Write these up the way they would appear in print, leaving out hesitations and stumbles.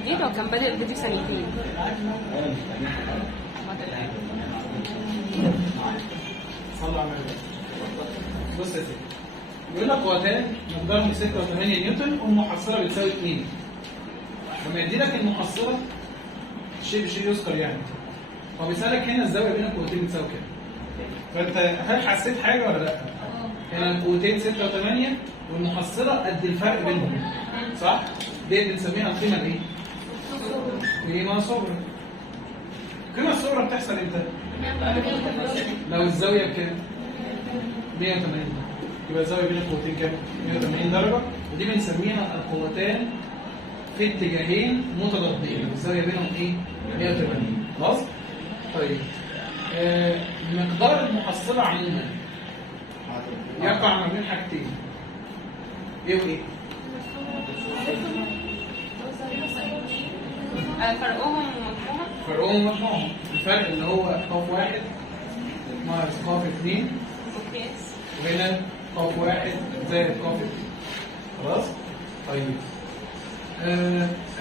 جديد هو كان بادئ الفيديو ثانيتين. صلى على النبي. بص يا سيدي، بيقول لك قوتان مقدارهم 6 و8 نيوتن والمحصله بتساوي 2. لما يدي لك المحصله شيء بشيء يذكر يعني، هو بيسالك هنا الزاويه بين القوتين بتساوي كام؟ فانت هل حسيت حاجه ولا لا؟ هنا القوتين 6 و8 والمحصله قد الفرق بينهم، صح؟ دي بنسميها القيمه الايه؟ القيمه الصغرى. القيمه الصغرى بتحصل امتى؟ لو الزاويه بكام؟ 180. يبقى الزاويه بين القوتين كام؟ 180 درجه، ودي بنسميها القوتان في اتجاهين متضادين، الزاويه بينهم ايه؟ 180. خلاص؟ طيب مقدار المحصله عموما يقع ما بين حاجتين. ايه وايه؟ فرقهم ومجموعهم. فرقهم ومجموعهم. الفرق اللي هو قاف واحد ناقص قاف 2 مقياس. وهنا قاف واحد زائد قاف 2. خلاص؟ طيب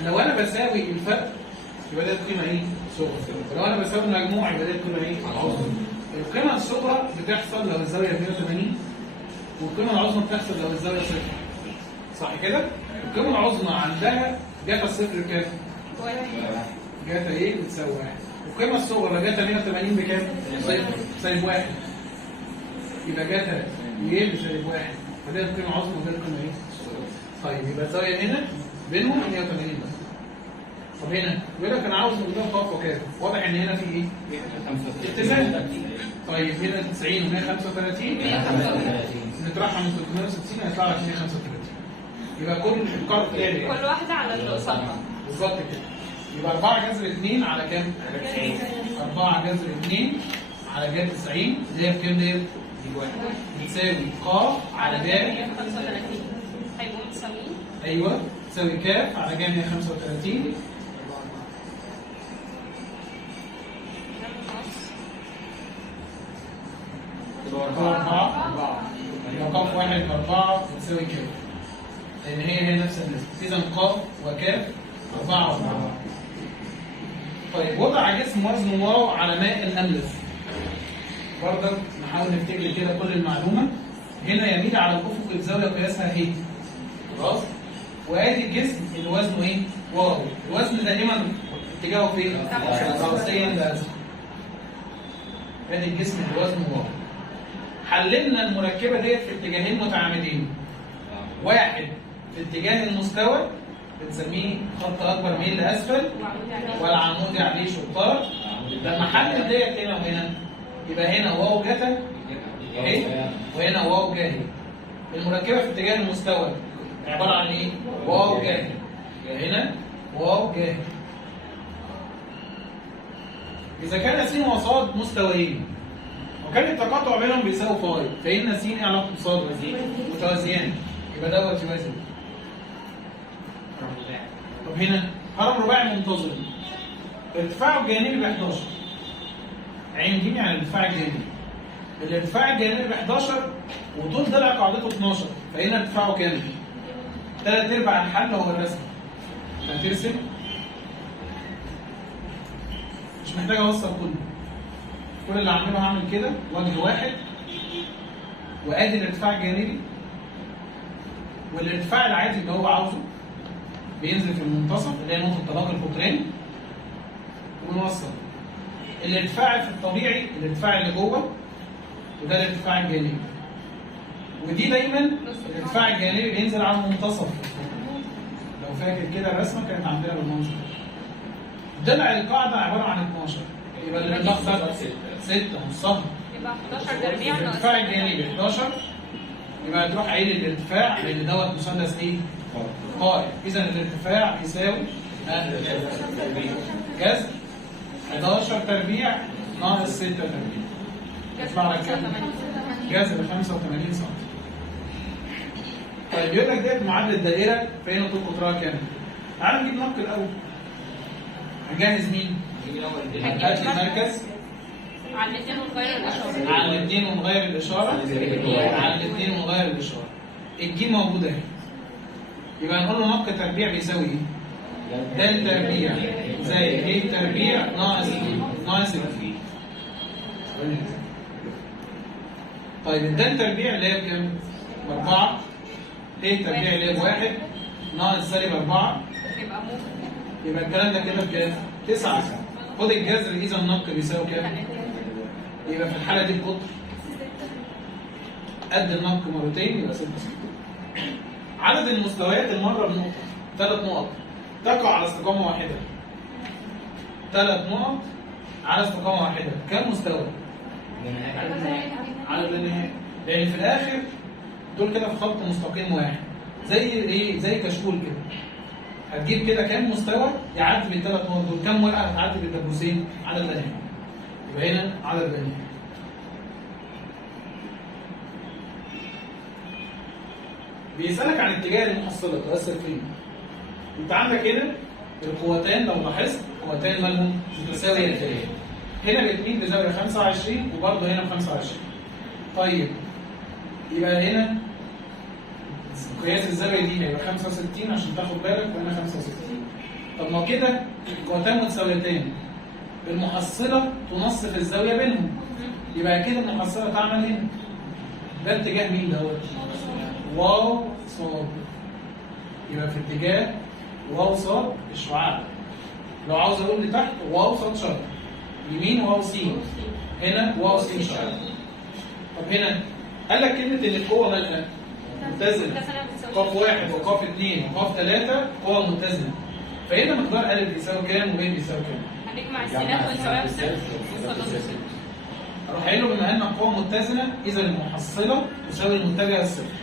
لو انا بساوي الفرق يبقى ده القيمه ايه؟ صغرى. ولو انا بساوي المجموع يبقى ده القيمه ايه؟ عظمى. القيمه الصغرى بتحصل لو الزاويه 180 والقيمه العظمى بتحصل لو الزاويه صفر. صح كده؟ القيمه العظمى عندها جاتا الصفر بكام؟ جاتا ايه؟ بتساوي 1. والقيمه الصغرى جاتا 180 بكام؟ صفر سالب 1. يبقى جاتا ايه بسالب 1. فده القيمه العظمى وده القيمه ايه؟ طيب يبقى الزاويه هنا بينهم 180 بس. طب هنا بيقول لك انا عاوز قدام قاف وكام؟ واضح ان هنا في ايه؟ اتزان. طيب هنا 90 و 135 نطرحها من 360 هيطلع لك 135. يبقى كل القرض يعني كل واحده على اللي قصادها. بالظبط كده. يبقى 4 جذر 2 على كام؟ 4 جذر 2 على جذر 90 اللي هي بكام ديت؟ بتساوي ق على جذر 135 هيبقوا متساويين. ايوه تساوي ك على جذر 135 4 يبقى ق واحد 4 بتساوي ك، لان هي نفس النسبه. اذا ق وك 4 و4. طيب وضع جسم وزنه واو على ماء املس. برضك نحاول نفتكر كده كل المعلومه. هنا يميل على الافق الزاويه قياسها هي. خلاص؟ وادي الجسم اللي وزنه ايه؟ واو. الوزن دائما اتجاهه فين؟ راسيا لاسفل. ادي الجسم اللي وزنه واو. حللنا المركبه ديت في اتجاهين متعامدين. واحد في اتجاه المستوى بنسميه خط اكبر ميل لاسفل والعمودي عليه شطار. لما حلل ديت هنا وهنا يبقى هنا واو جتا اهي وهنا واو جاهي. المركبه في اتجاه المستوى عباره عن ايه؟ واو جاهي. هنا واو جاهي. اذا كان س وصاد مستويين وكان التقاطع بينهم بيساوي فاي، فإن س ايه علاقه بصاد؟ متوازيان. يبقى دوت يوازي. طب هنا هرم رباعي منتظم ارتفاعه الجانبي ب 11. عين ج يعني الارتفاع الجانبي. الارتفاع الجانبي ب 11 وطول ضلع قاعدته 12، فهنا ارتفاعه كام؟ 3/4 الحل هو الرسم. هترسم مش محتاج اوصل كله. كل اللي هعمله هعمل كده وجه واحد وادي الارتفاع الجانبي والارتفاع العادي اللي هو عاوزه بينزل في المنتصف اللي هي نقطه تلاقي القطرين ونوصل. الارتفاع في الطبيعي الارتفاع اللي جوه وده الارتفاع الجانبي. ودي دايما الارتفاع الجانبي بينزل على المنتصف. لو فاكر كده الرسمه كانت عندنا بالمنظر. ضلع القاعده عباره عن 12 يبقى اللي بناخد 6 نصها يبقى 11 تربيع ناقص الارتفاع الجانبي 11. يبقى تروح قايل الارتفاع لان دوت مثلث ايه؟ قائم. اذا الارتفاع يساوي جذر 11 تربيع ناقص 6 تربيع يطلع لك كام؟ جذر 85 سم. طيب يقول لك ديت معادله دائره فهنا طول قطرها كام؟ تعال نجيب نقل الاول. هنجهز مين؟ هات لي المركز على الاثنين ونغير الاشاره. على الاثنين ونغير الاشاره. على الاثنين ونغير الاشاره. الجيم موجوده اهي. يبقى هنقول له نق تربيع بيساوي ايه؟ د تربيع زائد ه تربيع ناقص ال. طيب الد تربيع اللي هي بكام؟ 4 ه تربيع اللي هي ب1 ناقص سالب 4 يبقى ممكن. يبقى الكلام ده كده بكام؟ 9. خد الجذر اذا النق بيساوي كام؟ يبقى في الحاله دي القطر قد النق مرتين يبقى 6. عدد المستويات المره بنقطه 3 نقط تقع على استقامه واحده. 3 نقط على استقامه واحده كم مستوى؟ على النهايه. لان في الاخر دول كده في خط مستقيم واحد زي ايه؟ زي كشكول كده. هتجيب كده كام مستوى يعدي بالثلاث نقط دول، كام ورقه هتعدي بالدبوسين؟ عدد لا نهائي. يبقى هنا عدد لا نهائي. بيسألك عن اتجاه المحصلة تؤثر فين؟ انت عندك هنا القوتين لو لاحظت قوتين مالهم متساويتين. هنا الاثنين بزاوية 25 وبرضه هنا ب 25. طيب يبقى هنا قياس الزاوية دي هيبقى 65 عشان تاخد بالك وهنا 65. طب ما كده القوتين متساويتين المحصلة تنصف الزاوية بينهم. يبقى كده المحصلة تعمل هنا. ده اتجاه مين دوت؟ واو صاد. يبقى في اتجاه واو صاد الشعاع. لو عاوز اقول لتحت واو صاد شرط. يمين واو سين. هنا واو سين شرط. طب هنا قال لك كلمة ان القوة مالها متزنة. قاف 1 وقاف 2 وقاف 3 قوة متزنة. فهنا مقدار أ بيساوي كام وب بيساوي كام؟ هنجمع السينات ونساويها بصفر ونوصل لصفر. اروح قايل له بما ان القوة متزنة اذا المحصلة تساوي المتجه الصفر.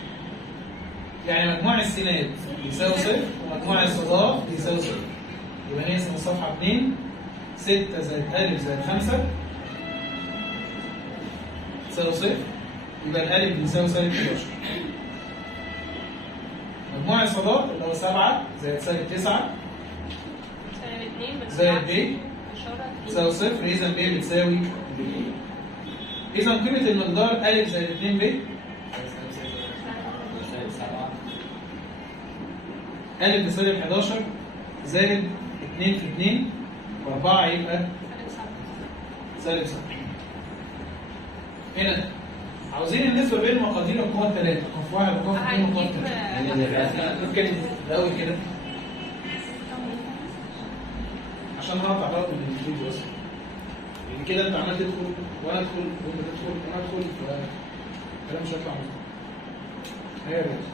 يعني مجموع السينات يساوي صفر ومجموع الصادات يساوي صفر. يبقى نقسم صفحة 2 6 زائد أ زائد 5 تساوي صفر. يبقى الألف بيساوي سالب 11. مجموع الصادات اللي هو 7 زائد سالب 9 سالب 2 زائد ب تساوي صفر. إذا ب بتساوي إذا قيمة المقدار أ زائد 2 ب أ بسالب 11 زائد 2 في 2 و4 يبقى سالب 7. هنا عاوزين النسبة بين مقادير القوى الثلاثة قاف 1 وقاف 2 وقاف 3. ممكن الأول كده عشان هقطع بقى من الفيديو أصلا. يعني كده أنت عمال تدخل وأنا أدخل وأنت تدخل وأنا أدخل فالكلام مش هيطلع مظبوط. هي الرئيس.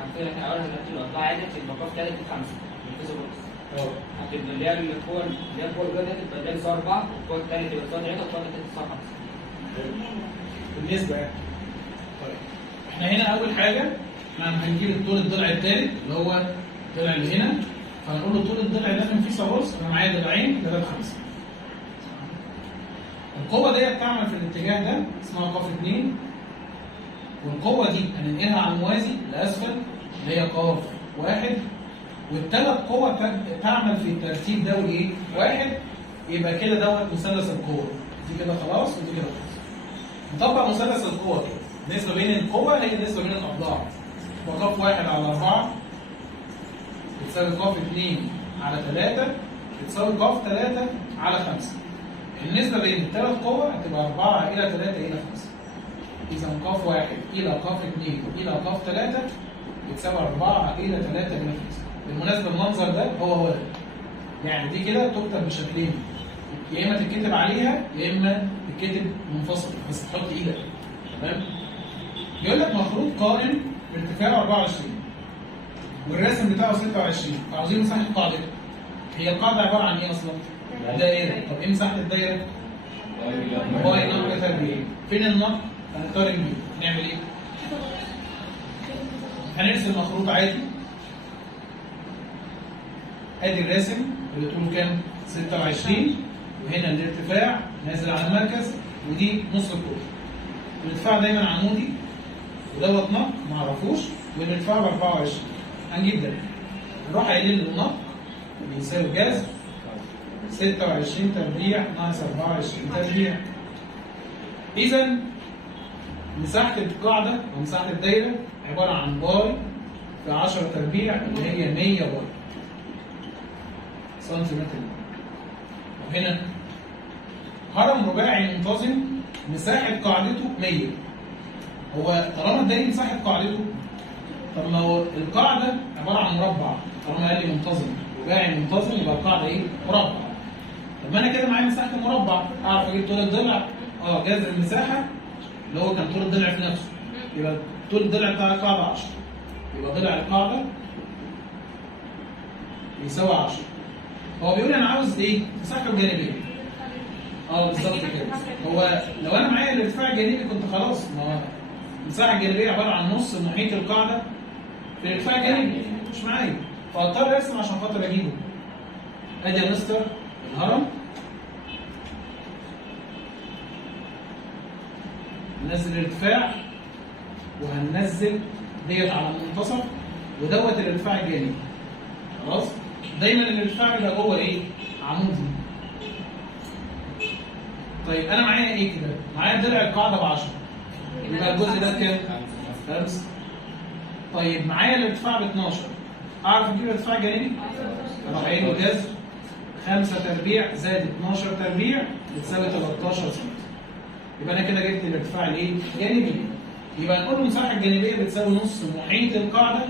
عارفين احنا اول ما نحط الاوضاع عادي تبقى قاف 3 ب 5 بنفذه بس. هتبقى اللي هي القوه الاولى هتبقى ده يساوي 4 والقوه الثانيه تبقى يساوي 3 والقوه الثالثه تساوي 5. بالنسبة يعني. طيب احنا هنا أول حاجة احنا هنجيب طول الضلع الثالث اللي هو الضلع اللي هنا. فهنقول له طول الضلع ده من فيه بص أنا معايا ضلعين 3 5. القوة ديت تعمل في الاتجاه ده اسمها قاف 2. والقوة دي هننقلها على الموازي لأسفل اللي هي قاف 1. والثلاث قوى تعمل في الترتيب ده وايه؟ 1. يبقى كده دوت مثلث القوة. دي كده خلاص ودي كده خلاص. نطبق مثلث القوة كده. النسبة بين القوة هي النسبة بين الأضلاع. وقاف 1 على 4 بتساوي قاف 2 على 3 بتساوي قاف 3 على 5. النسبة بين الثلاث قوى هتبقى 4 إلى 3 إلى 5. إذا قاف 1 إلى قاف 2 إلى قاف 3 بتساوي 4 إلى 3 إلى 5. بالمناسبة المنظر ده هو ده. يعني دي كده تكتب بشكلين. يا إما تتكتب عليها يا إما تتكتب منفصل بس تحط إيدك. تمام؟ بيقول لك مخروط قائم بارتفاعه 24 والرسم بتاعه 26. فعاوزين مساحة القاعدة. هي القاعدة عبارة عن إيه أصلا؟ دائرة. طب إيه مساحة الدايرة؟ باي نقطة تربيع. فين النقط؟ هنختار الميل. نعمل ايه؟ هنرسم مخروط عادي. ادي الراسم اللي طوله كام؟ 26. وهنا الارتفاع نازل على المركز ودي نص الطول. الارتفاع دايما عمودي ودوت نق معرفوش والارتفاع ب 24. هنجيب ده. نروح قايلين له النق بيساوي جذر 26 تربيع ناقص 24 تربيع. إذا مساحة القاعدة أو مساحة الدايرة عبارة عن باي في 10 تربيع اللي هي 100 باي. سنتيمتر. وهنا هرم رباعي منتظم مساحة قاعدته 100. هو طالما اداني مساحة قاعدته، طب ما هو القاعدة عبارة عن مربع، طالما قال لي منتظم رباعي منتظم يبقى القاعدة ايه؟ مربع. طب ما انا كده معايا مساحة المربع، اعرف اجيب طول الضلع؟ جذر المساحة اللي هو كان طول الضلع في نفسه، يبقى طول الضلع بتاع القاعدة 10، يبقى ضلع القاعدة يساوي 10. هو بيقول لي انا عاوز ايه؟ مساحته الجانبية. بالظبط كده. هو لو انا معايا الارتفاع الجانبي كنت خلاص، ما هو المساحة الجانبية عبارة عن نص محيط القاعدة في الارتفاع الجانبي، مش معايا، فاضطر ارسم عشان خاطر اجيبه. ادي يا مستر الهرم، ننزل الارتفاع وهننزل ديت على المنتصف، ودوت الارتفاع الجانبي. خلاص؟ دايما الارتفاع بيبقى جوه ايه؟ عمودي. طيب انا معايا ايه كده؟ معايا ضلع القاعده ب 10. يبقى الجزء ده كام؟ 5. طيب معايا الارتفاع ب 12. اعرف اجيب الارتفاع الجانبي؟ اروح قايل له جذر 5 تربيع زائد 12 تربيع بتساوي 13 سم. يبقى انا كده جبت الارتفاع الايه؟ الجانبي. يبقى نقول المساحه الجانبيه بتساوي نص محيط القاعده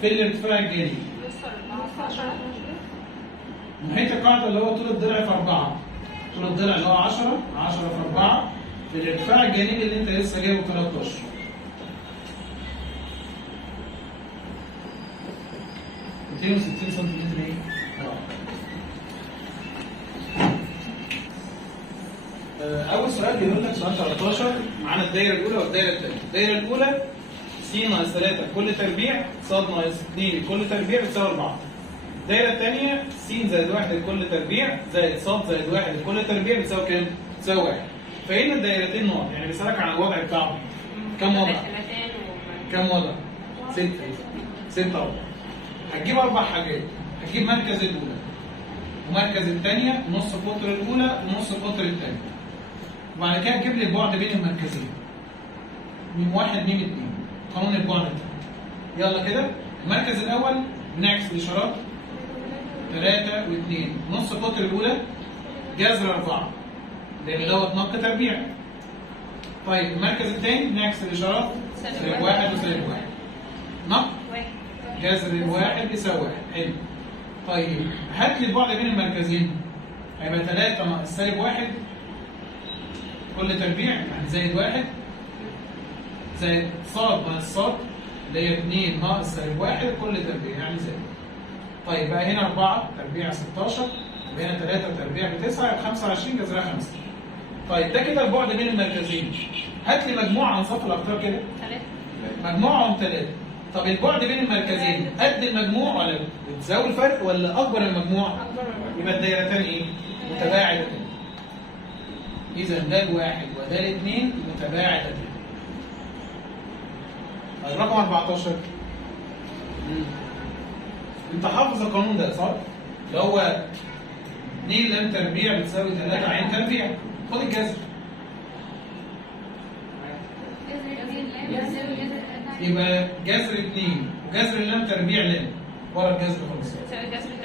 في الارتفاع الجانبي. محيط القاعده اللي هو طول الضلع في 4. طول الضلع اللي هو 10 في 4 في الارتفاع الجانبي اللي انت لسه جايبه 13. $260 سنتيمتر ايه؟ أول سؤال بيقول لك سؤال 13 معانا الدايرة الأولى والدايرة الثانية. الدايرة الأولى س ناقص 3 كل تربيع ص ناقص 2 كل تربيع بتساوي 4. الدايرة الثانية س زائد 1 لكل تربيع زائد ص زائد 1 لكل تربيع بتساوي كام؟ بتساوي 1. فهنا الدايرتين نقط، يعني بيسألك عن الوضع بتاعهم. كم وضع؟ كم وضع؟ 6 وضع. هتجيب 4 حاجات، هتجيب مركز الأولى ومركز الثانية ونص قطر الأولى ونص قطر الثانية. وبعد كده تجيب لي البعد بين المركزين. ميم 1 ميم 2 قانون البعد ده. يلا كده المركز الأول بنعكس الإشارات 3 و2 نص قطر الأولى جذر 4 لأن دوت نق تربيع. طيب المركز الثاني بنعكس الإشارات سالب 1 وسالب 1 نق جذر الواحد يساوي 1. حلو. طيب هات لي البعد بين المركزين، هيبقى 3 ناقص سالب 1 كل تربيع يعني زائد 1 زائد ص ناقص ص اللي هي 2 ناقص سالب 1 كل تربيع يعني زائد. طيب بقى هنا 4 تربيع 16 يبقى هنا 3 تربيع ب 9 يبقى 25 جذرها 5. طيب ده كده البعد بين المركزين. هات لي مجموعة أنصاف الأقطار كده. 3 مجموعهم 3. طب البعد بين المركزين قد المجموع ولا بتساوي الفرق ولا أكبر المجموع؟ يبقى الدايرتان إيه؟ متباعدتان. إذا د 1 ود 2 متباعدتان. الرقم 14 أنت حافظ القانون ده صح؟ اللي هو 2 لام تربيع بتساوي 3 عين تربيع. خد الجذر. يبقى جذر 2 وجذر اللام تربيع لام ورا الجذر خالص.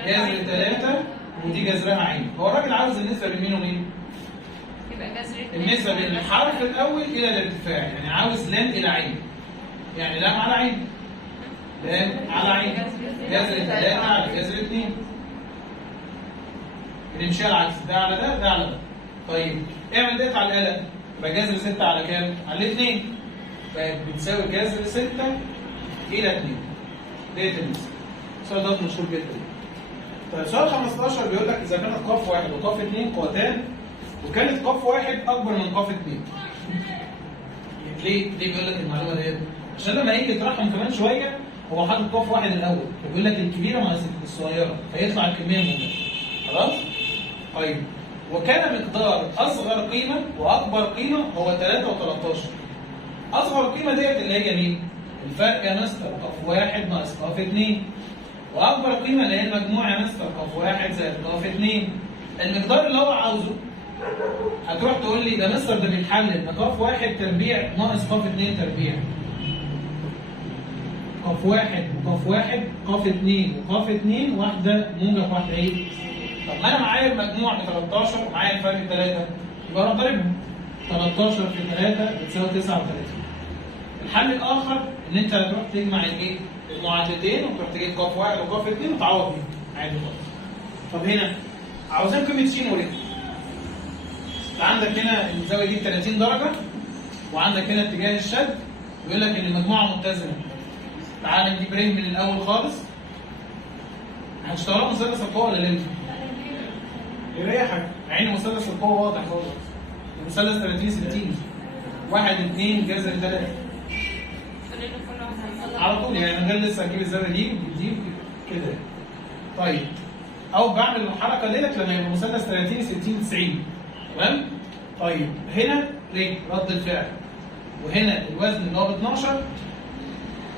جذر 3 ودي جذرها عين. هو الراجل عاوز النسبه بين مين ومين؟ يبقى جذر النسبه بين الحرف الاول الى الارتفاع، يعني عاوز لام الى عين. يعني لام على عين. لام على عين. جذر 3 على جذر 2. بنمشيها العكس، ده على ده ده على ده. طيب اعمل ديت على القلم. يبقى جذر 6 على كام؟ على 2. بتساوي جذر 6 إلى 2. ديت النسبة. السؤال ده مشهور جدا. طيب سؤال 15 بيقول لك إذا كانت ق 1 وق 2 قوتان وكانت ق 1 أكبر من ق 2. ليه بيقول لك المعلومة ديت؟ عشان لما يجي يطرحهم كمان شوية هو حاطط ق 1 الأول، فبيقول لك الكبيرة مع الصغيرة فيطلع الكمية الموجودة. خلاص؟ طيب وكان مقدار أصغر قيمة وأكبر قيمة هو 3 و13. أصغر قيمة ديت اللي هي مين؟ الفرق يا مستر ق 1 ناقص ق 2. وأكبر قيمة اللي هي المجموع يا مستر ق 1 زائد ق 2. المقدار اللي هو عاوزه هتروح تقول لي ده مستر ده بيتحلل ده ق 1 تربيع ناقص ق 2 تربيع. قاف واحد وقاف واحد، قاف 2 وقاف 2، واحده موجب واحده ايه؟ طب ما انا معايا المجموع ب 13 ومعايا الفرق ب 3، يبقى انا ضاربهم. 13 في 3 بتساوي 39. الحل الاخر ان انت هتروح تجمع الايه؟ المعادلتين وتروح تجيب قاف واحد وقاف 2 وتعوض بيهم عادي خالص. طب هنا عاوزين قيمه ش ورجل. انت عندك هنا الزاويه دي 30 درجه وعندك هنا اتجاه الشد ويقول لك ان المجموعه متزنه. تعال نجيب ر من الاول خالص. هنشتغل مثلث القوه ولا ليه؟ يريحك، مع ان مثلث القوه واضح خالص. المثلث 30 60 1 2 جذر 3 على طول، يعني من غير لسه هجيب الزاويه دي كده. طيب او بعمل الحركه ديت لما يبقى مثلث 30 60 90. تمام؟ طيب هنا ليه؟ رد الفعل، وهنا الوزن اللي هو ب 12،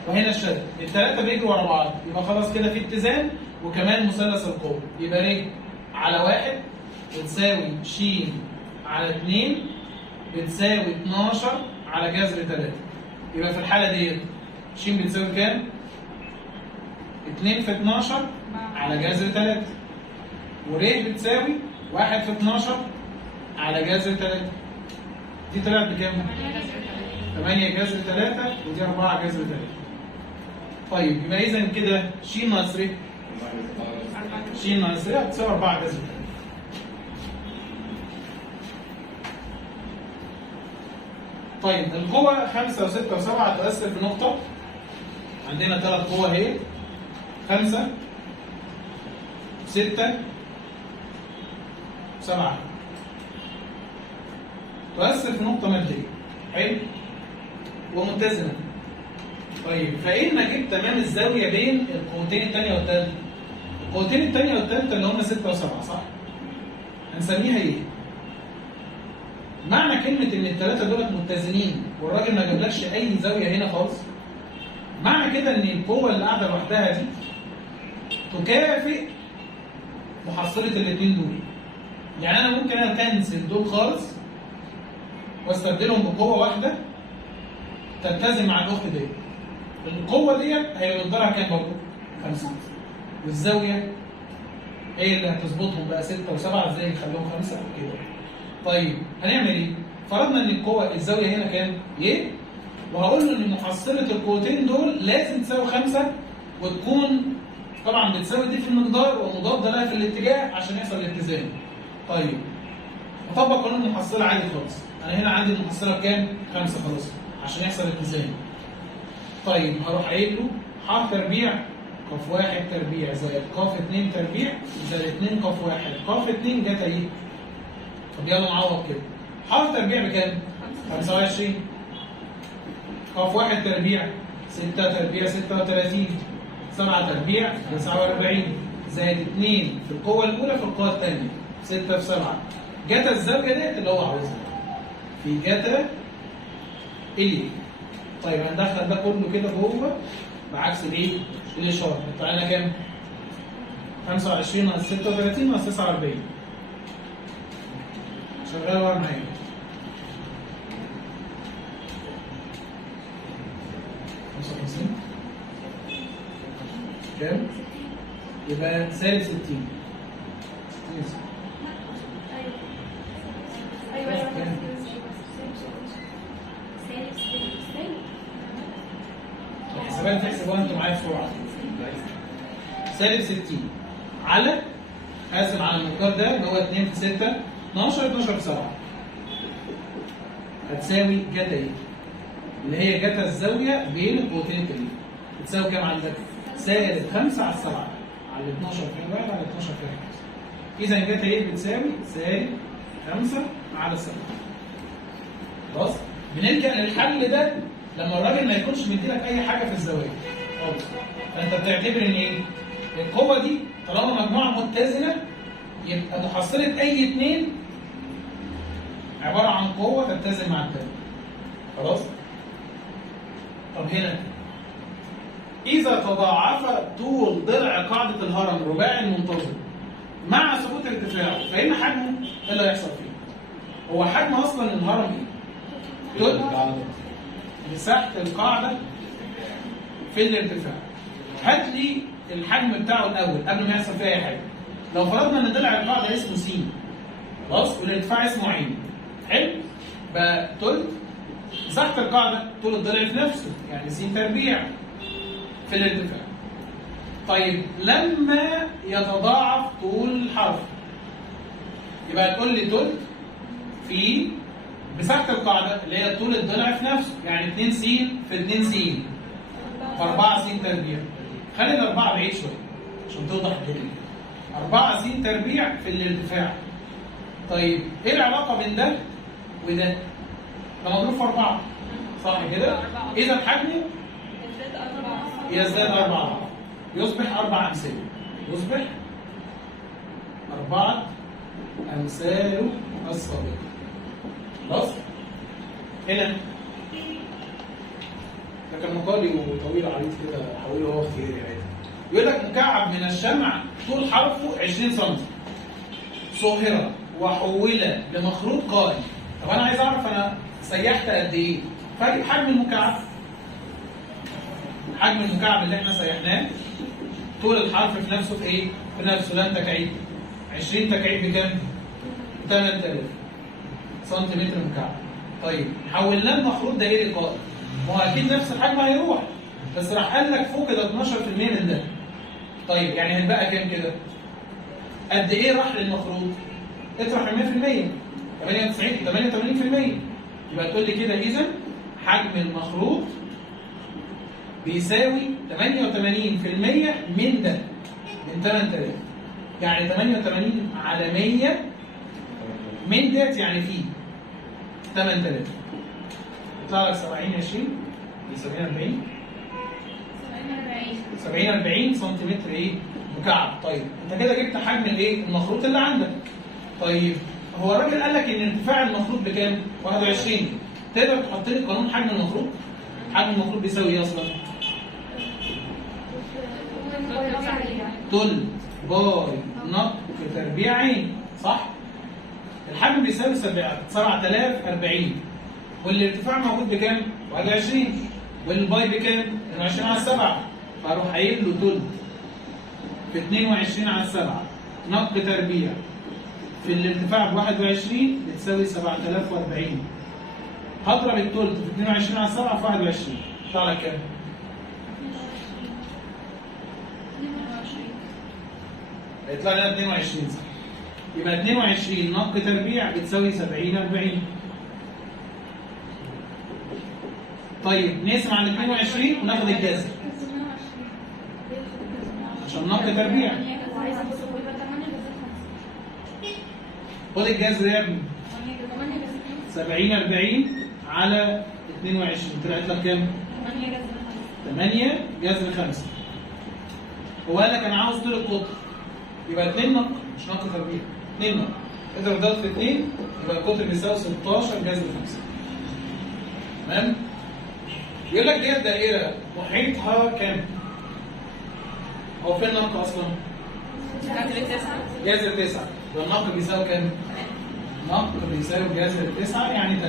وهنا الشد، الثلاثه بيجروا ورا بعض، يبقى خلاص كده في اتزان، وكمان مثلث القوه، يبقى ليه؟ على 1 بتساوي ش على 2 بتساوي 12 على جذر 3. يبقى في الحاله ديت ش بتساوي كام؟ 2 في 12 على جذر 3، ور بتساوي 1 في 12 على جذر 3. دي طلعت بكام؟ 8 جذر 3 ودي 4 جذر 3. طيب يبقى اذا كده ش ناقص ر، ش ناقص ر هتساوي 4 جذر 3. طيب القوة 5 و6 و7 هتؤثر في نقطة. عندنا 3 قوى اهي، 5 6 7 تؤثر في نقطة مادية. حلو؟ ومتزنة. طيب فإن جبت تمام الزاوية بين القوتين الثانية والثالثة. القوتين الثانية والثالثة اللي هم 6 و7 صح؟ هنسميها إيه؟ معنى كلمة إن الثلاثة دولت متزنين والراجل ما جابلكش أي زاوية هنا خالص، معنى كده إن القوة اللي قاعدة لوحدها دي تكافئ محصلة الاثنين دول. يعني أنا ممكن أكنسل دول خالص واستبدلهم بقوة واحدة تلتزم مع الأخت ديت. القوة ديت هيبقى مقدارها كام برضه؟ 5. والزاوية هي اللي هتظبطهم بقى 6 و7 ازاي نخليهم 5 كده. طيب هنعمل ايه؟ فرضنا ان القوة الزاوية هنا كام؟ ي، وهقول له ان محصلة القوتين دول لازم تساوي 5 وتكون طبعا بتساوي دي في المقدار ومضادة لها في الاتجاه عشان يحصل الاتزان. طيب اطبق قانون المحصلة عادي خالص. انا هنا عندي المحصلة بكام؟ 5 خلاص عشان يحصل اتزان. طيب هروح قايل له ح تربيع ق 1 تربيع زائد ق 2 تربيع زائد 2 ق 1. ق 2 جت اهي. طب يلا نعوض كده. ح تربيع بكام؟ 25. ق 1 تربيع 6 تربيع 36. 7 تربيع 49 زائد 2 في القوة الأولى في القوة الثانية 6 في 7. جتا الزاوية ديت اللي هو عاوزها في جتا إيه. طيب هندخل ده كله كده جوه بعكس الايه؟ الاشاره. يطلع لنا كام؟ 25 ناقص 36 ناقص 49. شغال ورا معايا. كام؟ يبقى سالب 60. ايوه الحسابات تحسبوها انتوا معايا بسرعه. سالب 60 على قاسم على المقدار ده اللي هو 2 في 6 12 12 في 7 هتساوي جتا ايه؟ اللي هي جتا الزاويه بين القوتين التانيين. بتساوي كام عندك؟ سالب 5 على 7 على 12 في 1 على 12 في 1. اذا جتا ايه بتساوي سالب 5 على 7. خلاص؟ بنلجأ للحل ده لما الراجل ما يكونش مديلك اي حاجه في الزوايا خالص. فانت بتعتبر ان ايه؟ القوه دي طالما مجموعه متزنه يبقى محصله اي اثنين عباره عن قوه تتزن مع الثانيه. خلاص؟ طب هنا اذا تضاعف طول ضلع قاعده الهرم الرباعي المنتظم مع ثبوت ارتفاعه فان حجمه ايه اللي هيحصل فيه؟ هو حجم اصلا الهرم ايه؟ مساحة القاعدة في الارتفاع. هات لي الحجم بتاعه الاول قبل ما يحصل فيه اي حاجه. لو فرضنا ان ضلع القاعده اسمه س، خلاص، والارتفاع اسمه ع، حلو؟ بقى تلت مساحه القاعده طول الضلع في نفسه، يعني س تربيع في الارتفاع. طيب لما يتضاعف طول الحرف يبقى تقول لي تلت في مساحه القاعده اللي هي طول الضلع في نفسه، يعني 2 س في 2 س في 4 س تربيع. خلي الاربعه بعيد شويه عشان توضح الدنيا. 4 س تربيع في الارتفاع. طيب ايه العلاقه بين ده وده؟ ده مضروب في 4 صح كده؟ اذا حجمه يزداد 4 يصبح 4 امثال. يصبح 4 امثال الصغير. خلاص؟ هنا ده كان مقالي وطويل عريض كده حوله هو اختياري عادي. يقول لك مكعب من الشمع طول حرفه 20 سم صهر وحول لمخروط قائم. طب انا عايز اعرف انا سيحت قد ايه؟ حجم المكعب. حجم المكعب اللي احنا سيحناه طول الحرف في نفسه في ايه؟ في نفسه لام تكعيب. 20 تكعيب بكام؟ 8000 سنتيمتر مكعب. طيب حولناه لمخروط دائري قائم. ما هو اكيد نفس الحجم هيروح، بس راح قال لك فوق كده 12% من ده. طيب يعني هنبقى كام كده؟ قد ايه راح للمخروط؟ اطرح 100%. 88%. يبقى تقول لي كده اذا حجم المخروط بيساوي 88% من ده، من 8000. يعني 88 على 100 من ديت يعني فيه 8000. يطلع لك 70 20 70 40 70 40 سنتيمتر ايه؟ مكعب. طيب انت كده جبت حجم الايه؟ المخروط اللي عندك. طيب هو الراجل قال لك ان ارتفاع المخروط بكام؟ 21. تقدر تحط لي قانون حجم المخروط؟ حجم المخروط بيساوي ايه اصلا؟ تلت باي نق تربيع عين، صح؟ الحجم بيساوي 7040 والارتفاع موجود بكام؟ 21 والباي بكام؟ 22 على 7. فاروح قايل له تلت في 22 على 7 نق تربيع في الارتفاع ب 21 بتساوي 7040. هضرب التلت في 22 على 7 في 21 يطلع لك كام؟ هيطلع لنا 22 صح. يبقى 22 نق تربيع بتساوي 70 40. طيب نقسم على 22 وناخد الجذر عشان نق تربيع. خد الجذر يا ابني. 70 40 على 22 طلعت لك كام؟ 8 جذر 5. هو قال لك انا عاوز طول القطر يبقى 2 نق مش نق تربيع، 2 نق. اضرب ده في 2 يبقى القطر بيساوي 16 جذر 5. تمام؟ يقول لك ديت دائره محيطها كام؟ هو فين النق اصلا؟ جذر 9. والنق بيساوي كام؟ نق بيساوي جذر 9 يعني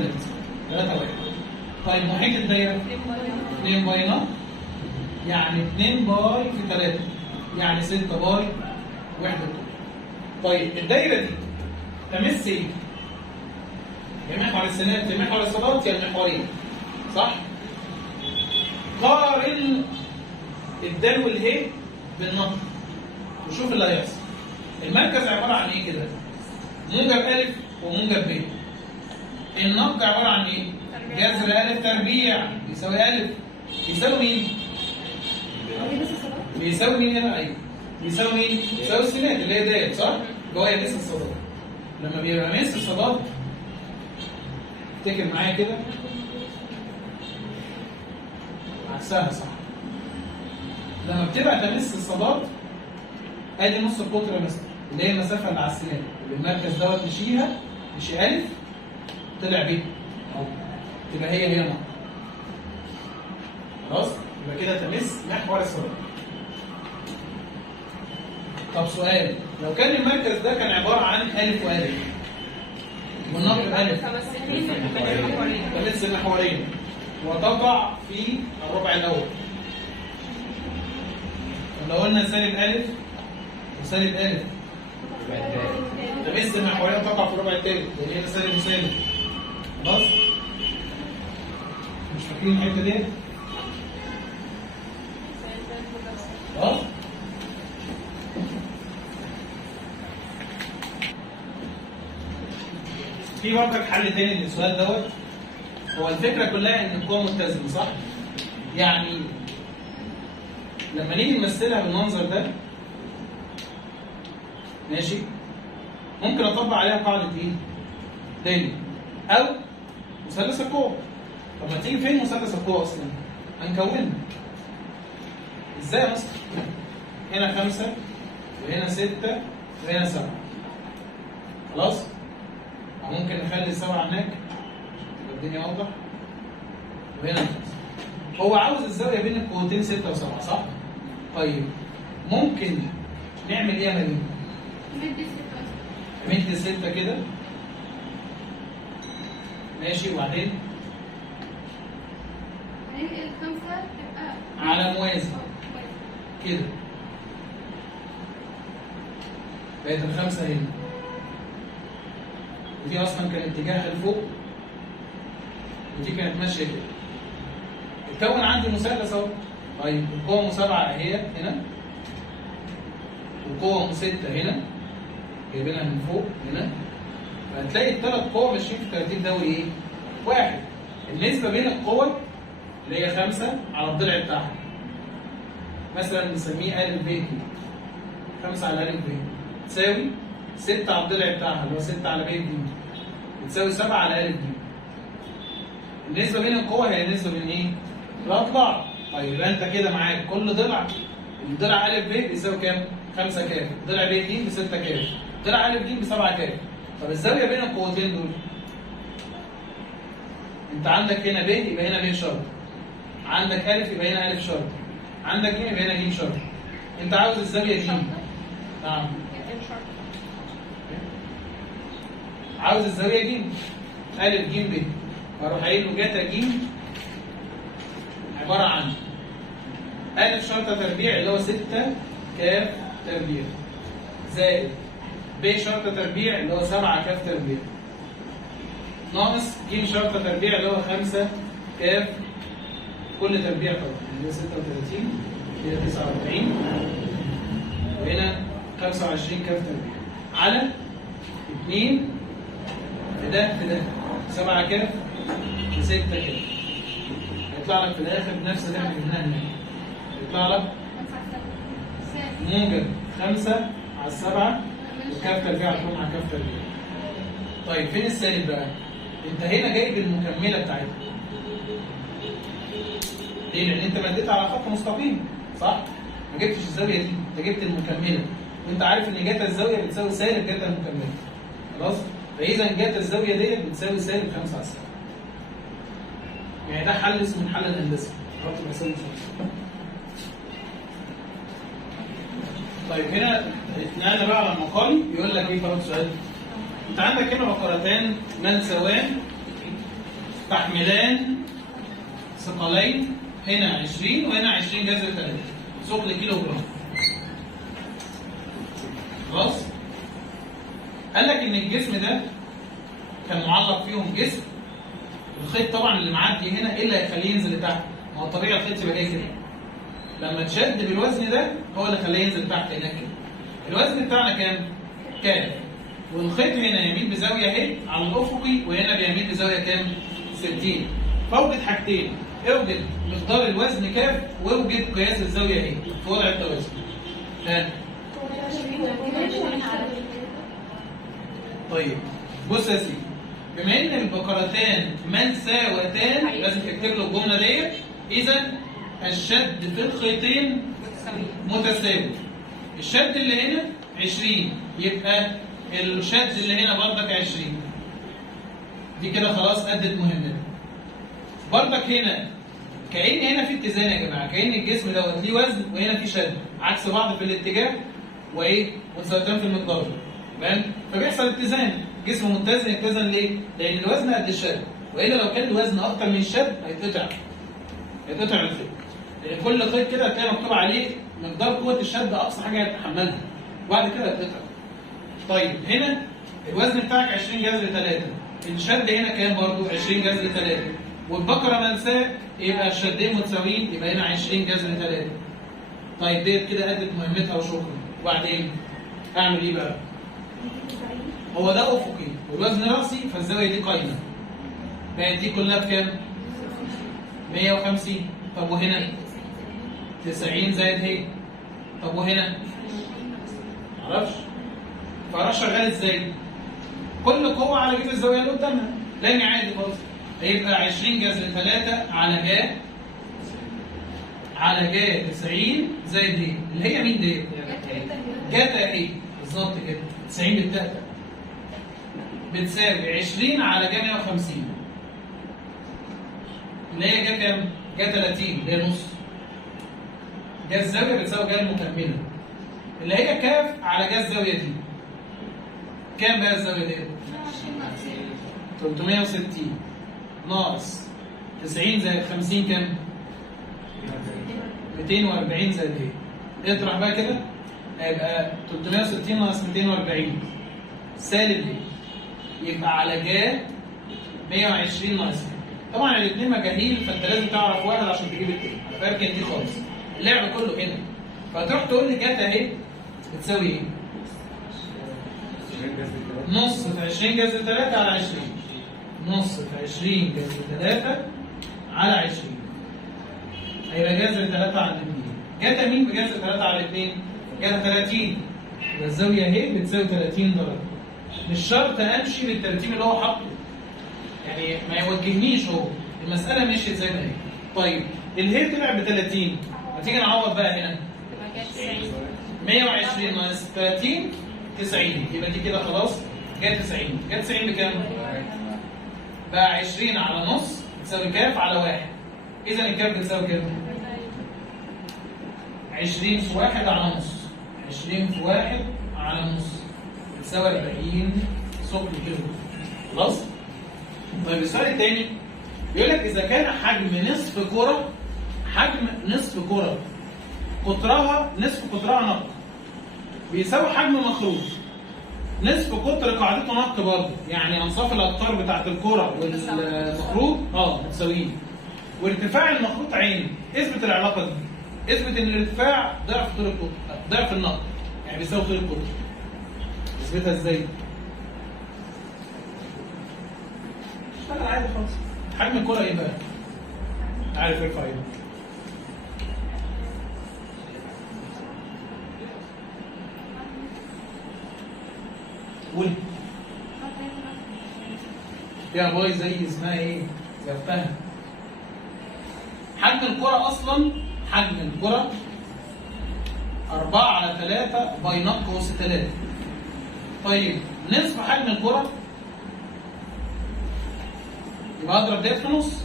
3 1. طيب محيط الدايره 2 باي نق يعني 2 باي في 3 يعني 6 باي وحده طول. طيب الدايره دي تمس ايه؟ يا محور السنات يا محور الصادات يا المحورين، صح؟ قارن الدال والهي بالنق وشوف اللي هيحصل. المركز عباره عن ايه كده؟ موجب الف وموجب ب. النق عباره عن ايه؟ جذر الف تربيع بيساوي الف. بيساوي مين؟ بيساوي مين هنا؟ ايوه بيساوي مين؟ بيساوي السنات اللي هي د، صح؟ اللي هو يمس الصادات. لما بيبقى مس الصادات افتكر معايا كده عكسها، صح؟ لما بتبقى تمس الصادات ادي نص القطر يا مستر اللي هي المسافه اللي على السنان اللي المركز دوت مشيها مشي الف طلع ب اهو تبقى هي نق. خلاص؟ يبقى كده تمس محور الصادات. طب سؤال، لو كان المركز ده كان عباره عن الف والف والنق الف تمس المحورين وتقع في الربع الاول طب لو قلنا سالب ألف وسالب ألف ده بس المحورية تقع في الربع التالت لأن هنا سالب وسالب. خلاص؟ مش فاكرين الحتة دي؟ خلاص؟ في برضك حل تاني للسؤال دوت. هو الفكرة كلها إن القوة متزنة صح؟ يعني لما نيجي نمثلها بالمنظر ده ماشي؟ ممكن أطبق عليها قاعدة إيه؟ تاني أو مثلث القوة. طب ما تيجي فين مثلث القوة أصلا؟ هنكونها. إزاي يا مستر؟ هنا 5 وهنا 6 وهنا 7. خلاص؟ ممكن نخلي 7 هناك يبقى الدنيا اوضح. وهنا 5. هو عاوز الزاويه بين القوتين 6 و7 صح؟ طيب ممكن نعمل ايه يا مريم؟ نمد 6 كده ماشي. وبعدين هننقل 5 تبقى على موازي كده بقت ال5 هنا، ودي اصلا كان اتجاهها لفوق ودي كانت ماشيه كده. اتكون عندي مثلث اهو. طيب القوه م7 اهي هنا والقوه م6 هنا جايبينها من فوق هنا. فهتلاقي الثلاث قوى ماشيين في ترتيب دوري ايه؟ واحد. النسبه بين القوى اللي هي 5 على الضلع بتاعها مثلا نسميه ا ب 5 على ا ب تساوي 6 على الضلع بتاعها اللي هو 6 على ب ج بتساوي 7 على ا ج. النسبه بين القوى هي النسبه بين ايه؟ الاضلاع. طيب يبقى انت كده معاك كل ضلع، الضلع ا ب بيساوي كام؟ 5 كام؟ ضلع ب ج ب 6 كام؟ ضلع ا ج ب 7 كام؟ طب الزاويه بين القوتين دول انت عندك هنا ب يبقى هنا ب شرط، عندك ا يبقى هنا ا شرط، عندك ج يبقى هنا ج شرط. انت عاوز الزاويه ج. نعم. عاوز الزاويه ج ا ج ب. اروح قايل له جتا ج عباره عن ا شرطه تربيع اللي هو 6 ك تربيع زائد ب شرطه تربيع اللي هو 7 ك تربيع ناقص ج شرطه تربيع اللي هو 5 ك كل تربيع طبعا اللي هو 36 هنا 49 وهنا 25 ك تربيع على 2 في ده 7 ك في 6 ك. هيطلع لك في الاخر بنفس اللي احنا جبناه هنا. يطلع لك موجب 5 على 7 وكاف تربيع هتكون مع كاف تربيع. طيب فين السالب بقى؟ انت هنا جايب المكمله بتاعتها. ليه؟ لان انت مديت على خط مستقيم صح؟ ما جبتش الزاويه دي، انت جبت المكمله وانت عارف ان جتا الزاويه بتساوي سالب جتا المكمله. خلاص؟ فاذا جتا الزاويه ديت بتساوي سالب 5 على 7. يعني ده حل اسمه الحل الهندسي. خط بيساوي 5. طيب هنا اتنقلنا بقى على المقالي يقول لك ايه فرض سؤال؟ انت عندك هنا بقرتان ملسوان تحملان ثقلين هنا 20 وهنا 20 جذر 3 ثقل كيلو جرام. خلاص؟ قال لك ان الجسم ده كان معلق فيهم جسم. الخيط طبعا اللي معدي هنا ايه اللي هيخليه ينزل لتحت؟ ما هو طبيعي الخيط يبقى جاي كده. لما تشد بالوزن ده هو اللي خليه ينزل تحت هناك كده. الوزن بتاعنا كام؟ كام؟ والخيط هنا يميل بزاويه اهي على الافقي وهنا بيميل بزاويه كام؟ 60. فوجد حاجتين، اوجد مقدار الوزن كام واوجد قياس الزاويه اهي في وضع التوازن. ها؟ طيب بص يا سيدي، بما ان البقرتان منساوتان لازم تكتب له الجمله ديت. اذا الشد في الخيطين متساوي. الشد اللي هنا 20 يبقى الشد اللي هنا بردك 20. دي كده خلاص ادت مهمتها. بردك هنا كأن هنا في اتزان يا جماعه، كأن الجسم دوت ليه وزن وهنا في شد عكس بعض في الاتجاه وايه؟ متساويتان في المقدار. تمام؟ فبيحصل اتزان، جسم متزن يتزن ليه؟ لأن الوزن قد الشد، والا لو كان الوزن اكتر من الشد هيتقطع الخيط. لان كل خيط كده هتلاقي مكتوب عليه مقدار قوه الشد اقصى حاجه هيتحملها، وبعد كده هتقطع. طيب هنا الوزن بتاعك 20 جذر 3، الشد هنا كام برضه؟ 20 جذر 3، والبقره منساك يبقى الشدين متساويين، يبقى هنا 20 جذر 3. طيب ديت كده ادت مهمتها وشكرا. وبعدين اعمل ايه بقى؟ هو ده افقي والوزن راسي، فالزاويه دي قايمه. بقت دي كلها بكام؟ 150. طب وهنا 90 زائد هي. طب وهنا معرفش. فراح شغال ازاي؟ كل قوه على جيب الزاويه اللي قدامها، لاني عادي خالص. هيبقى 20 جذر 3 على جا 90 زائد هي، اللي هي مين دي؟ جاتا ايه؟ بالظبط كده. 90 بالتاتا بتساوي 20 على جا 150، اللي هي جا كام؟ جا 30 اللي هي نص. جا الزاويه بتساوي جا المكمله اللي هي كاف على جا الزاويه دي. كام بقى الزاويه دي؟ 360 ناقص 90 زائد 50 كام؟ 240 زائد ايه؟ اطرح بقى كده هيبقى 360 ناقص 240 سالب ايه؟ يبقى على جا 120 ناقص. طبعا الاثنين مجاهيل، فانت لازم تعرف واحد عشان تجيب التاني. فاركن دي خالص. اللعب كله هنا. فتروح تقول لي جاتا اهي بتساوي ايه؟ نص في 20 جذر 3 على 20. نص في 20 جذر 3 على 20. هيبقى جذر 3 على 2. جاتا مين بجذر 3 على 2؟ جاتا 30. يبقى الزاويه اهي بتساوي 30 درجه. مش شرط امشي بالترتيب اللي هو حاطه. يعني ما يوجهنيش هو. المساله مشيت زي ما هي. طيب الهي طلع ب 30. ما تيجي نعوض بقى هنا. 120 ناقص 30 90. يبقى دي كده خلاص جايه 90. جايه 90 بكام؟ بقى 20 على نص بتساوي كاف على 1. اذا الكاف بتساوي كام؟ 20 في 1 على نص. 20 في 1 على نص بتساوي 40 ثقب كيلو. خلاص؟ طيب السؤال الثاني بيقول لك اذا كان حجم نصف كره، حجم نصف كره قطرها نصف قطرها نق بيساوي حجم مخروط. نصف قطر قاعدته نق برضه، يعني انصاف الاقطار بتاعت الكره والمخروط متساويين. وارتفاع المخروط عين. اثبت العلاقه دي. اثبت ان الارتفاع ضعف طول القطر، ضعف النق، يعني بيساوي طول القطر. اثبتها ازاي؟ اشتغل عادي خالص. حجم الكره ايه بقى؟ عارف ارفع ايه؟ قول. يا باي زي اسمها ايه؟ زفتها. حجم الكرة أصلا حجم الكرة 4 على 3 باي نق أس 3. طيب نصف حجم الكرة يبقى أضرب ديت في نص.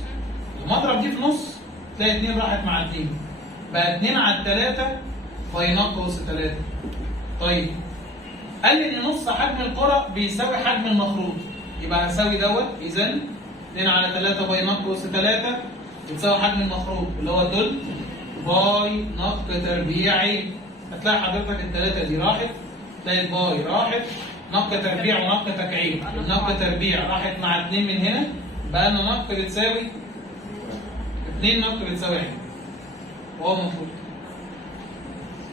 لما أضرب دي في نص تلاقي 2 راحت مع 2 بقى 2 على 3 باي نق أس 3. طيب قال لي ان نص حجم الكرة بيساوي حجم المخروط، يبقى هساوي دوت. اذا 2 على 3 باي نق اس 3 بتساوي حجم المخروط اللي هو تلت باي نق تربيعي. هتلاقي حضرتك الثلاثه دي راحت، تلاقي باي راحت، نق تربيع ونق تكعيب. النق تربيع راحت مع 2 من هنا، بقى لنا نق بتساوي 2 نق بتساوي 1 وهو مفروض.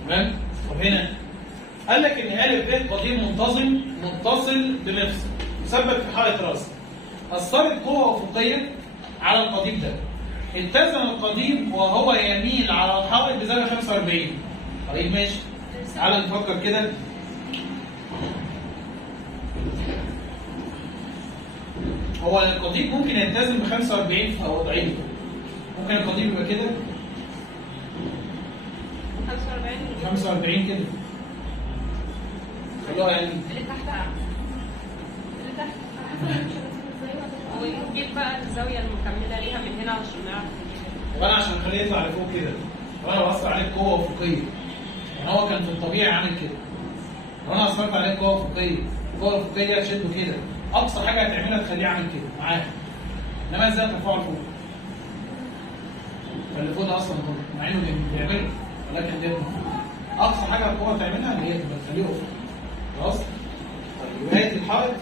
تمام؟ طب هنا قال لك ان ا ب قضيب منتظم متصل بمفصل مثبت في حائط راسي. اثرت قوه افقيه على القضيب ده. التزم القضيب وهو يميل على الحائط بزاويه 45. طيب ماشي. تعالى نفكر كده. هو القضيب ممكن يلتزم ب 45 في وضعين. ممكن القضيب يبقى كده 45 كده. اللي تحت اللي تحت ونجيب بقى الزاويه المكمله ليها من هنا عشان نعرف نجيبها. طب انا عشان اخليه يطلع لفوق كده، طب انا بأثر عليه قوه افقيه. يعني هو كان في الطبيعي عامل كده. لو انا اثرت عليه قوه افقيه، القوه الافقيه هتشده كده. اقصى حاجه هتعملها تخليه عامل كده معاها. انما ازاي ترفعه لفوق؟ كلفونا اصلا مع انه بيعملوا، ولكن ده اقصى حاجه القوه تعملها ان هي تخليه افق. خلاص؟ طيب نهايه الحائط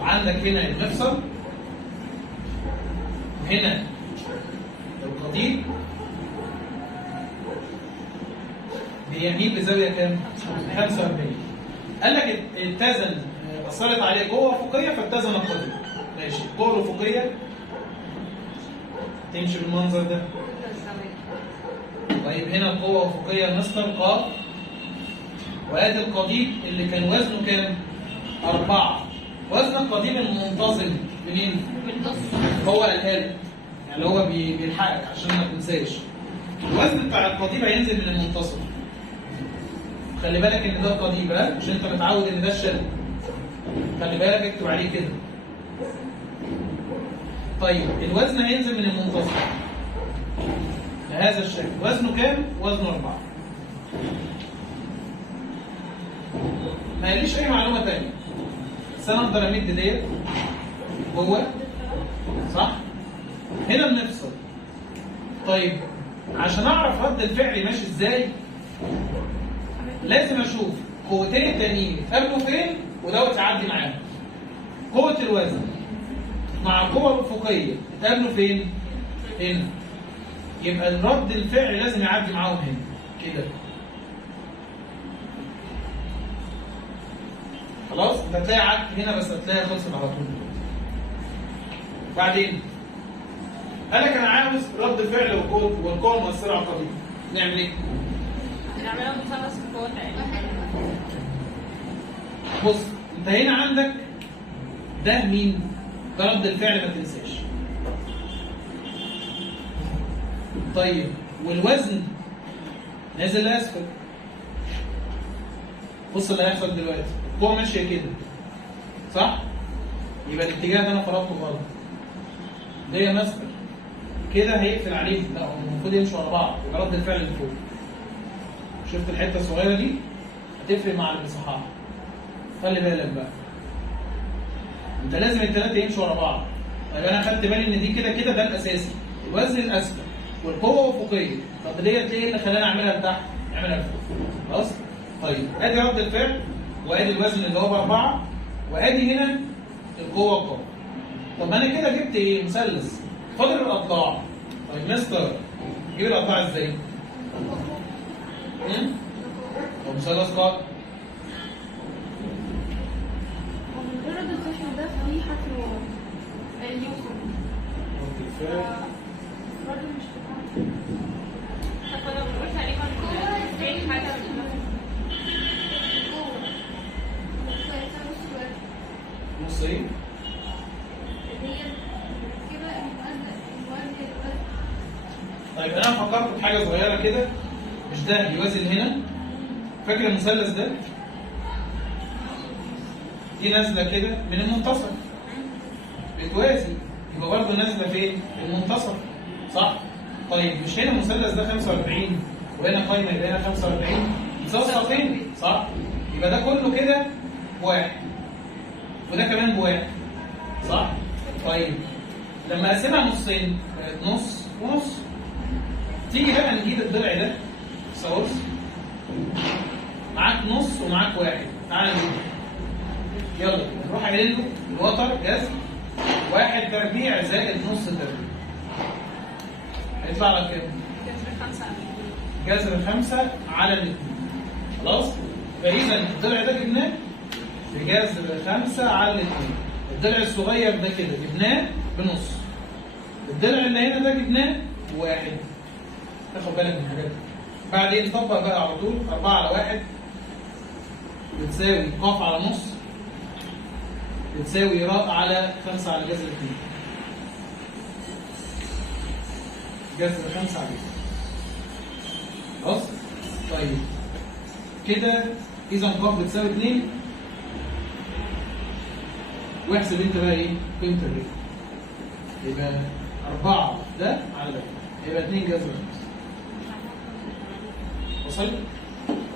وعندك هنا المفصل، هنا القضيب بيميل بزاويه كام؟ 45. قال لك اتزن، اثرت عليه قوه افقيه فاتزن القضيب. ماشي، القوه الافقيه تمشي بالمنظر ده. طيب هنا القوه الافقيه المستر ق، وادي القضيب اللي كان وزنه كام؟ 4. وزن القضيب المنتظم منين؟ هو قالها لك، يعني هو بيلحقك عشان ما تنساش. الوزن بتاع القضيب هينزل من المنتصف. خلي بالك ان ده القضيب، ها؟ مش انت متعود ان ده الشد. خلي بالك اكتب عليه كده. طيب الوزن هينزل من المنتصف بهذا الشكل. وزنه كام؟ وزنه 4. ما قاليش اي معلومه ثانيه، بس انا اقدر امد ديت جوه، صح؟ هنا بنفصل. طيب عشان اعرف رد الفعل ماشي ازاي لازم اشوف قوتين التانيين اتقابلوا فين ودوت يعدي معاهم. قوه الوزن مع القوه الافقيه اتقابلوا فين؟ هنا. يبقى رد الفعل لازم يعدي معاهم هنا كده. خلاص؟ انت هتلاقي عك هنا بس هتلاقي خلصت على طول. بعدين قال لك انا عاوز رد فعل والقوه المؤثره على القضيب. نعمل ايه؟ نعملها مثلث القوة تقريبا. بص انت هنا عندك ده مين؟ ده رد الفعل ما تنساش. طيب والوزن نازل لاسفل. بص اللي هيحصل دلوقتي، القوه ماشيه كده صح؟ يبقى الاتجاه ده انا فرضته غلط. ده مسفل كده هيقفل عليه، لا المفروض يمشوا ورا بعض، يبقى رد الفعل اللي فوق. شفت الحته الصغيره دي؟ هتفرق مع المساحات. خلي بالك بقى. انت لازم الثلاثه يمشوا ورا بعض. طيب انا خدت بالي ان دي كده كده ده الاساسي، الوزن الاسفل والقوه افقيه. طب ديت ايه اللي خلاني اعملها لتحت؟ اعملها لفوق. خلاص؟ طيب ادي رد الفعل وادي الوزن اللي هو ب4 وادي هنا القوه القوه. طب انا كده جبت ايه؟ مثلث. فاضل الاضلاع. طيب مستر جيب الاضلاع ازاي؟ طب مثلث قائم. ومجرد الفشل ده فيه حرف الواو اليوصل. برضه مش بتاعتي. كنا بنقول تقريبا فين حاجة نص ايه؟ طيب انا فكرت في حاجه صغيره كده، مش ده يوازن هنا؟ فاكر المثلث ده؟ دي نازله كده من المنتصف بتوازي، يبقى برضه نازله فين؟ المنتصف صح؟ طيب مش هنا المثلث ده 45 وهنا قايمه يبقى هنا 45 يساوي ساقين صح؟ يبقى ده كله كده بواحد وده كمان بواحد صح؟ طيب لما اقسمها نصين بقت نص ونص. تيجي بقى نجيب الضلع ده سورس، معاك نص ومعاك واحد. تعالى نجيب يلا نروح قايلين له الوتر جذر 1 تربيع زائد نص تربيع. هيطلع لك كام؟ جذر 5 على 2. خلاص؟ فإذا الضلع ده جبناه بجذر 5 على 2. الضلع الصغير ده كده جبناه بنص. الضلع اللي هنا ده جبناه بواحد. تاخد بالك من الحاجات دي. بعدين طبق بقى على طول 4 على 1 بتساوي ق على نص بتساوي ر على 5 على جذر 2. جذر 5 على 2. خلاص؟ طيب كده إذا ق بتساوي 2. واحسب أنت بقى إيه؟ قيمة الريت. يبقى 4 ده على ده يبقى 2 جذر 5. وصلت؟